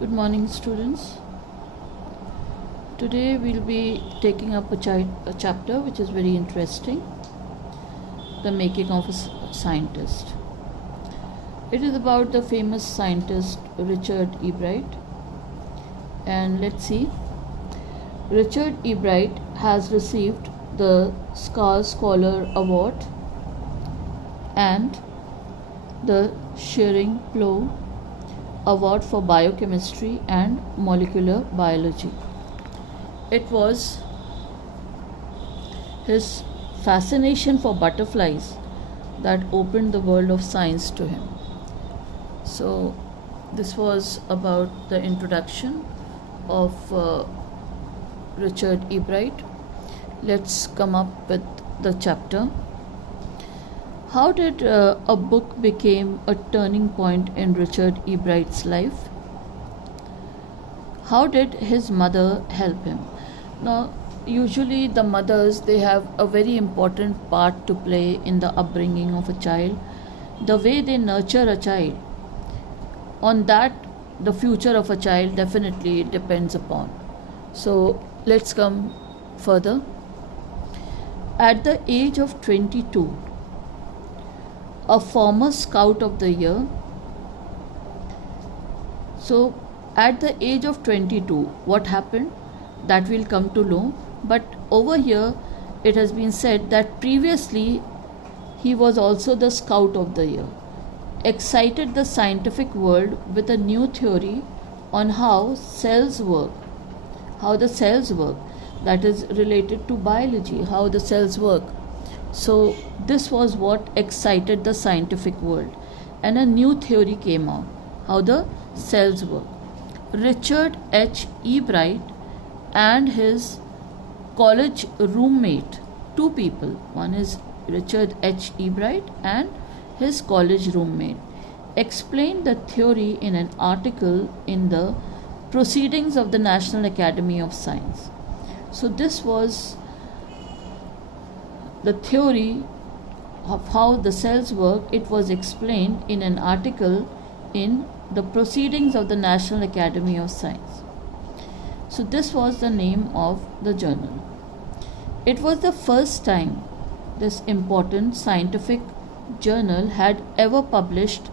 Good morning, students. Today we'll be taking up a chapter which is very interesting, the making of a scientist. It is about the famous scientist Richard E. Bright. And let's see. Richard E. Bright has received the Scar Scholar Award and the Schering-Plough Award for Biochemistry and Molecular Biology. It was his fascination for butterflies that opened the world of science to him. So, this was about the introduction of Richard E. Bright. Let's come up with the chapter. How did a book become a turning point in Richard E. Bright's life? How did his mother help him? Now, usually the mothers, they have a very important part to play in the upbringing of a child. The way they nurture a child, on that the future of a child definitely depends upon. So, let's come further. At the age of 22, a former Scout of the Year. So, at the age of 22, what happened? That we'll come to know. But over here, it has been said that previously he was also the Scout of the Year. Excited the scientific world with a new theory on how cells work. How the cells work. That is related to biology, how the cells work. So, this was what excited the scientific world, and a new theory came out, how the cells work. Richard H. E. Bright and his college roommate, two people, one is Richard H. E. Bright and his college roommate, explained the theory in an article in the Proceedings of the National Academy of Science. So, this was the theory of how the cells work. It was explained in an article in the Proceedings of the National Academy of Science. So, this was the name of the journal. It was the first time this important scientific journal had ever published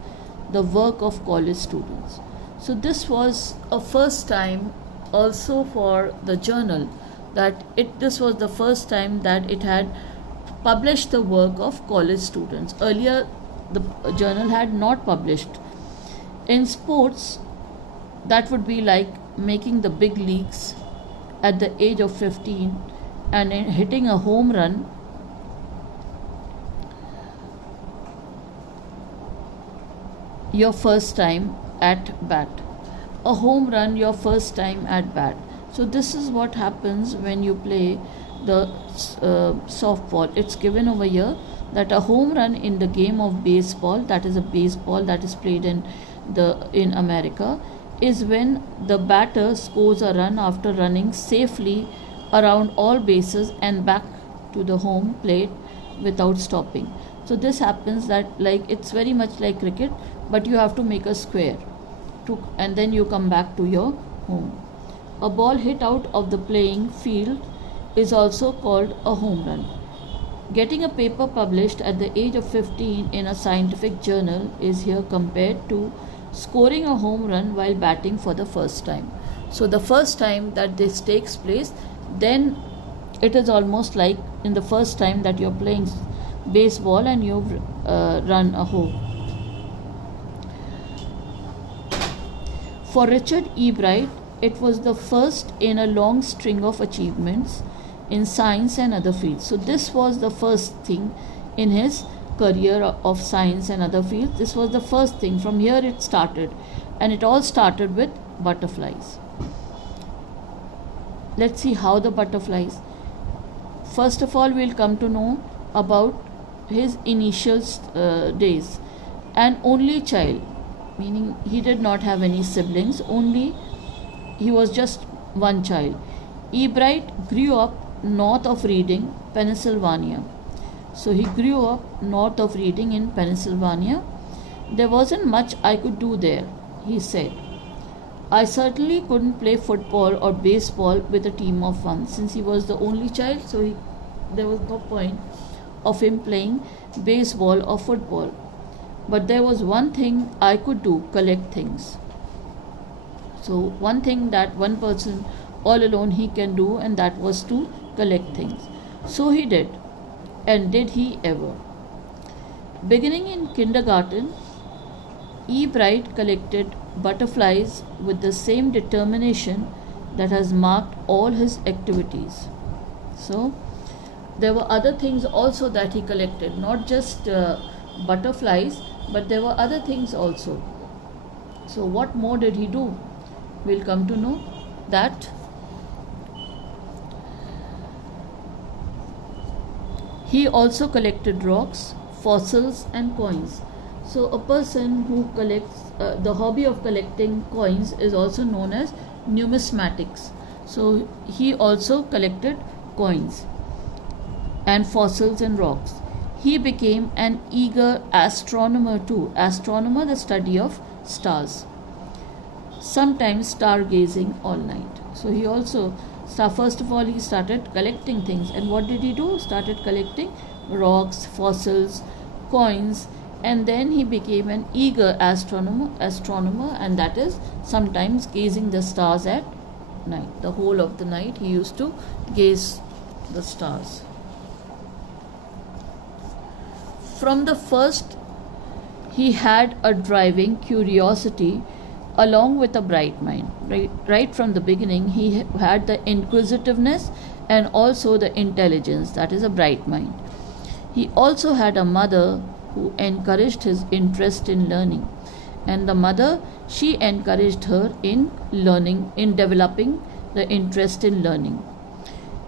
the work of college students. So, this was a first time also for the journal, that this was the first time that it had published the work of college students. Earlier, the journal had not published. In sports, that would be like making the big leagues at the age of 15 and hitting a home run. Your first time at bat. A home run your first time at bat. So this is what happens when you play the softball. It's given over here that a home run in the game of baseball, that is a baseball that is played in America, is when the batter scores a run after running safely around all bases and back to the home plate without stopping. So this happens that, like, it's very much like cricket, but you have to make a square and then you come back to your home. A ball hit out of the playing field is also called a home run. Getting a paper published at the age of 15 in a scientific journal is here compared to scoring a home run while batting for the first time. So, the first time that this takes place, then it is almost like in the first time that you're playing baseball and you've run a home. For Richard E. Bright, it was the first in a long string of achievements in science and other fields. So, this was the first thing in his career of science and other fields. This was the first thing. From here it started, and it all started with butterflies. Let's see how the butterflies. First of all, we'll come to know about his initial days. An only child, meaning he did not have any siblings, he was just one child. E. Bright grew up north of Reading, Pennsylvania. So he grew up north of Reading in Pennsylvania. There wasn't much I could do there, he said. I certainly couldn't play football or baseball with a team of one. Since he was the only child, there was no point of him playing baseball or football. But there was one thing I could do: collect things. So, one thing that one person all alone he can do, and that was to collect things. So he did. And did he ever? Beginning in kindergarten, E. Bright collected butterflies with the same determination that has marked all his activities. So, there were other things also that he collected, not just butterflies, but there were other things also. So, what more did he do? We'll come to know that. He also collected rocks, fossils, and coins. So, a person who collects the hobby of collecting coins is also known as numismatics. So, he also collected coins and fossils and rocks. He became an eager astronomer too. Astronomer, the study of stars. Sometimes stargazing all night. So he also, first of all, he started collecting things. And what did he do? Started collecting rocks, fossils, coins, and then he became an eager astronomer, and that is sometimes gazing the stars at night. The whole of the night he used to gaze the stars. From the first, he had a driving curiosity along with a bright mind. Right from the beginning, he had the inquisitiveness and also the intelligence, that is a bright mind. He also had a mother who encouraged his interest in learning, and the mother, she encouraged her in learning, in developing the interest in learning.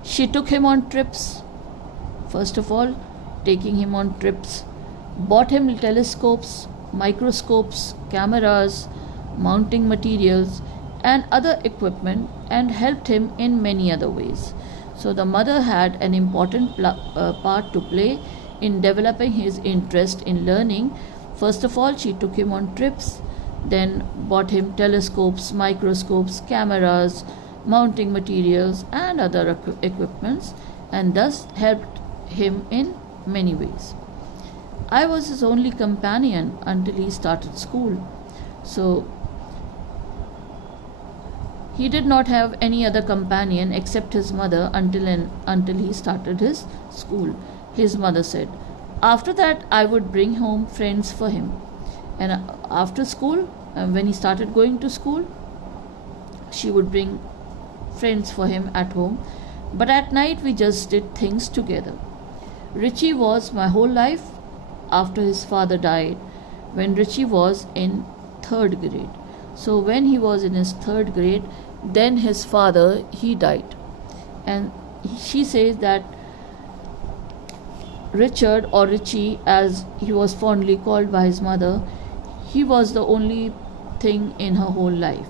She took him on trips. First of all, taking him on trips, bought him telescopes, microscopes, cameras, mounting materials, and other equipment, and helped him in many other ways. So the mother had an important part to play in developing his interest in learning. First of all, she took him on trips, then bought him telescopes, microscopes, cameras, mounting materials, and other equipments, and thus helped him in many ways. I was his only companion until he started school. So he did not have any other companion except his mother until he started his school. His mother said, after that I would bring home friends for him. And after school, when he started going to school, she would bring friends for him at home. But at night we just did things together. Richie was my whole life after his father died, when Richie was in 3rd grade. So when he was in his 3rd grade, then his father, he died. And she says that Richard, or Richie as he was fondly called by his mother, he was the only thing in her whole life.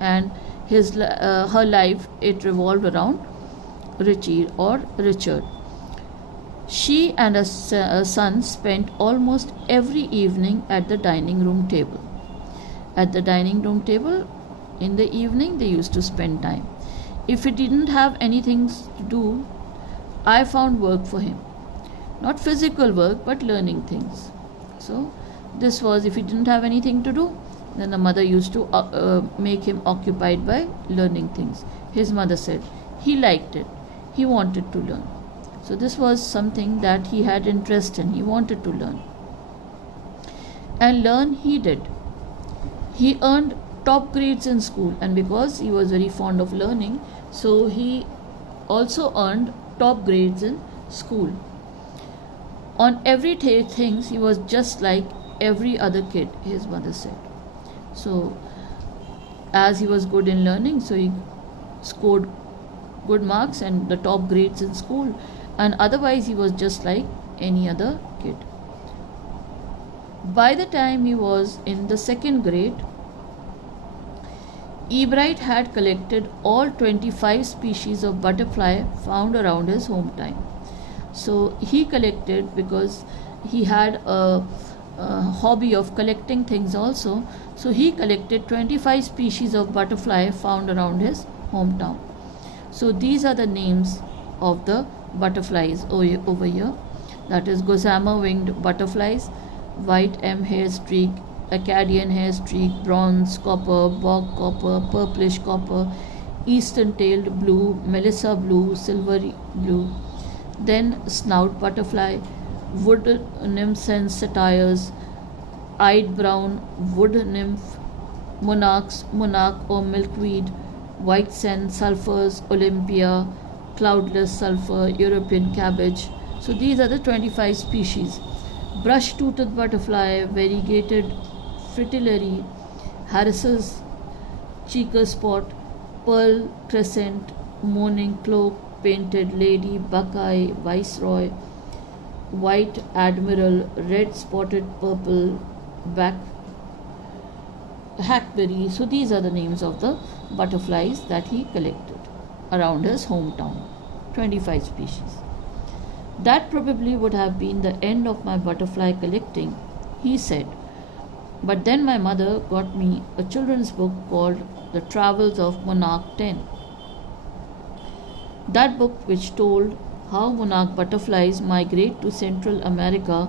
And her life, it revolved around Richie or Richard. She and her son spent almost every evening at the dining room table. At the dining room table, in the evening, they used to spend time. If he didn't have anything to do, I found work for him. Not physical work, but learning things. So, this was, if he didn't have anything to do, then the mother used to make him occupied by learning things. His mother said he liked it. He wanted to learn. So this was something that he had interest in. He wanted to learn. And learn he did. He earned top grades in school, and because he was very fond of learning, so he also earned top grades in school. On every things he was just like every other kid, his mother said. So as he was good in learning, so he scored good marks and the top grades in school, and otherwise he was just like any other kid. By the time he was in the 2nd grade, Ebright had collected all 25 species of butterfly found around his home time. So he collected, because he had hobby of collecting things also. So he collected 25 species of butterfly found around his hometown. So these are the names of the butterflies over here. That is gossamer winged butterflies, white M hair streak, Acadian hair streak, bronze, copper, bog copper, purplish copper, eastern tailed blue, melissa blue, silvery blue. Then snout butterfly, wood nymphs and satyrs, eyed brown, wood nymph, monarchs, monarch or milkweed, white sand, sulphurs, olympia, cloudless sulphur, European cabbage. So these are the 25 species. Brush-toothed butterfly, variegated fritillary, Harris's checker spot, pearl crescent, morning cloak, painted lady, buckeye, viceroy, white admiral, red spotted purple, back hackberry. So these are the names of the butterflies that he collected around his hometown. 25 species. That probably would have been the end of my butterfly collecting, he said. But then my mother got me a children's book called The Travels of Monarch 10. That book, which told how monarch butterflies migrate to Central America,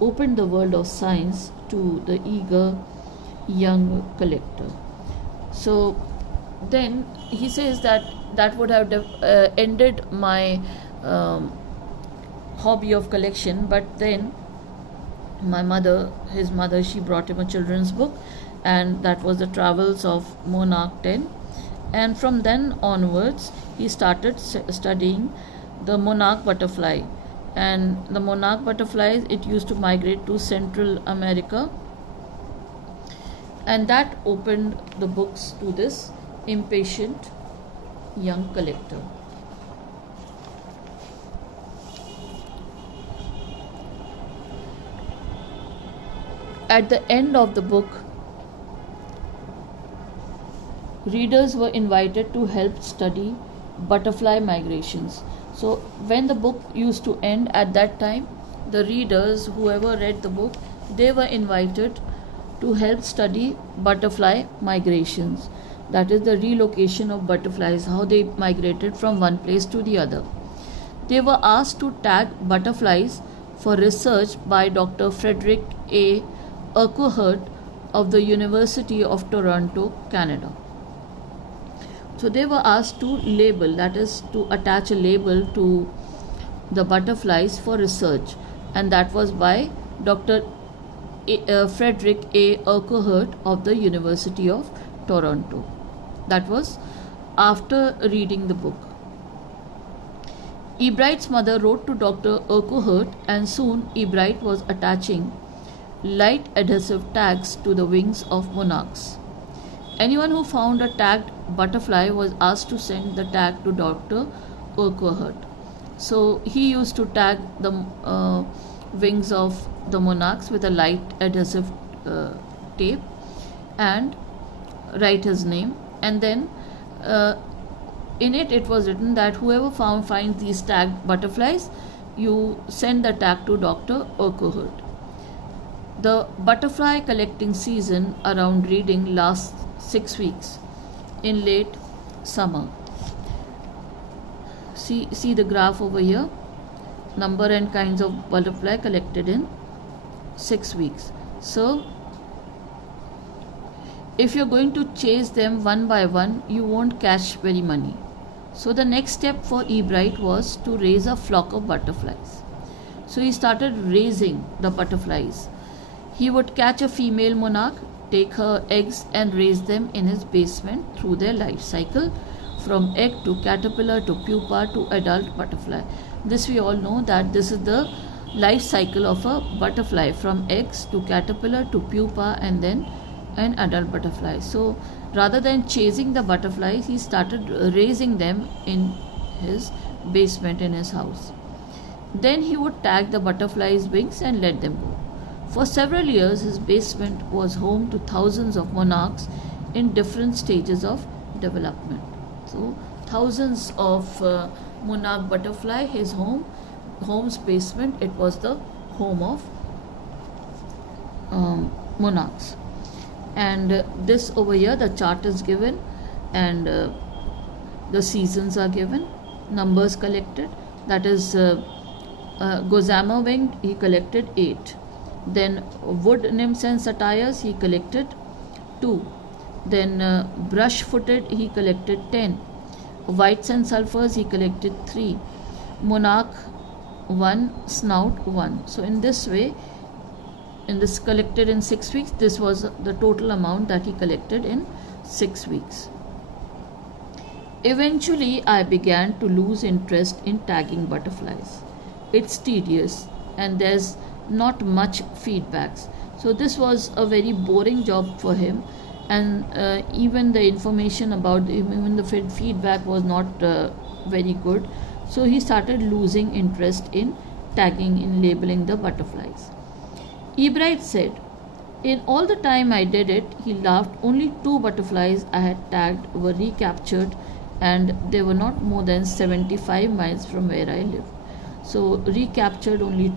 opened the world of science to the eager young collector. So then he says that that would have ended my hobby of collection, but then his mother, she brought him a children's book, and that was The Travels of Monarch 10. And from then onwards, he started studying the monarch butterfly. And the monarch butterflies, it used to migrate to Central America, and that opened the books to this impatient young collector. At the end of the book, readers were invited to help study butterfly migrations. So when the book used to end at that time, the readers, whoever read the book, they were invited to help study butterfly migrations. That is the relocation of butterflies, how they migrated from one place to the other. They were asked to tag butterflies for research by Dr. Frederick A. Urquhart of the University of Toronto, Canada. So they were asked to label, that is to attach a label to the butterflies for research, and that was by Dr. Frederick A. Urquhart of the University of Toronto. That was after reading the book. Ebright's mother wrote to Dr. Urquhart, and soon Ebright was attaching light adhesive tags to the wings of monarchs. Anyone who found a tagged butterfly was asked to send the tag to Dr. Urquhart. So he used to tag the wings of the monarchs with a light adhesive tape and write his name, and then in it was written that whoever finds these tagged butterflies, you send the tag to Dr. Urquhart. The butterfly collecting season around reading lasts 6 weeks in late summer. See the graph over here, number and kinds of butterfly collected in 6 weeks. So if you're going to chase them one by one, you won't catch very many. So the next step for Ebright was to raise a flock of butterflies. So he started raising the butterflies. He would catch a female monarch, take her eggs and raise them in his basement through their life cycle, from egg to caterpillar to pupa to adult butterfly. This we all know that this is the life cycle of a butterfly, from eggs to caterpillar to pupa and then an adult butterfly. So rather than chasing the butterflies, he started raising them in his basement in his house. Then he would tag the butterflies' wings and let them go. For several years, his basement was home to thousands of monarchs in different stages of development. So thousands of monarch butterfly, his home's basement, it was the home of monarchs. And this over here, the chart is given, and the seasons are given, numbers collected. That is gossamer winged, he collected 8. Then wood nymphs and satyrs, he collected 2. Then brush footed, he collected 10. Whites and sulphurs, he collected 3. Monarch 1, snout 1. So in this way, in this collected in 6 weeks, this was the total amount that he collected in 6 weeks. Eventually, I began to lose interest in tagging butterflies. It's tedious and there's not much feedbacks. So this was a very boring job for him, and even the information about even the feedback was not very good. So he started losing interest in tagging, in labeling the butterflies. Ebright said, in all the time I did it, he laughed, only 2 butterflies I had tagged were recaptured, and they were not more than 75 miles from where I live. So recaptured only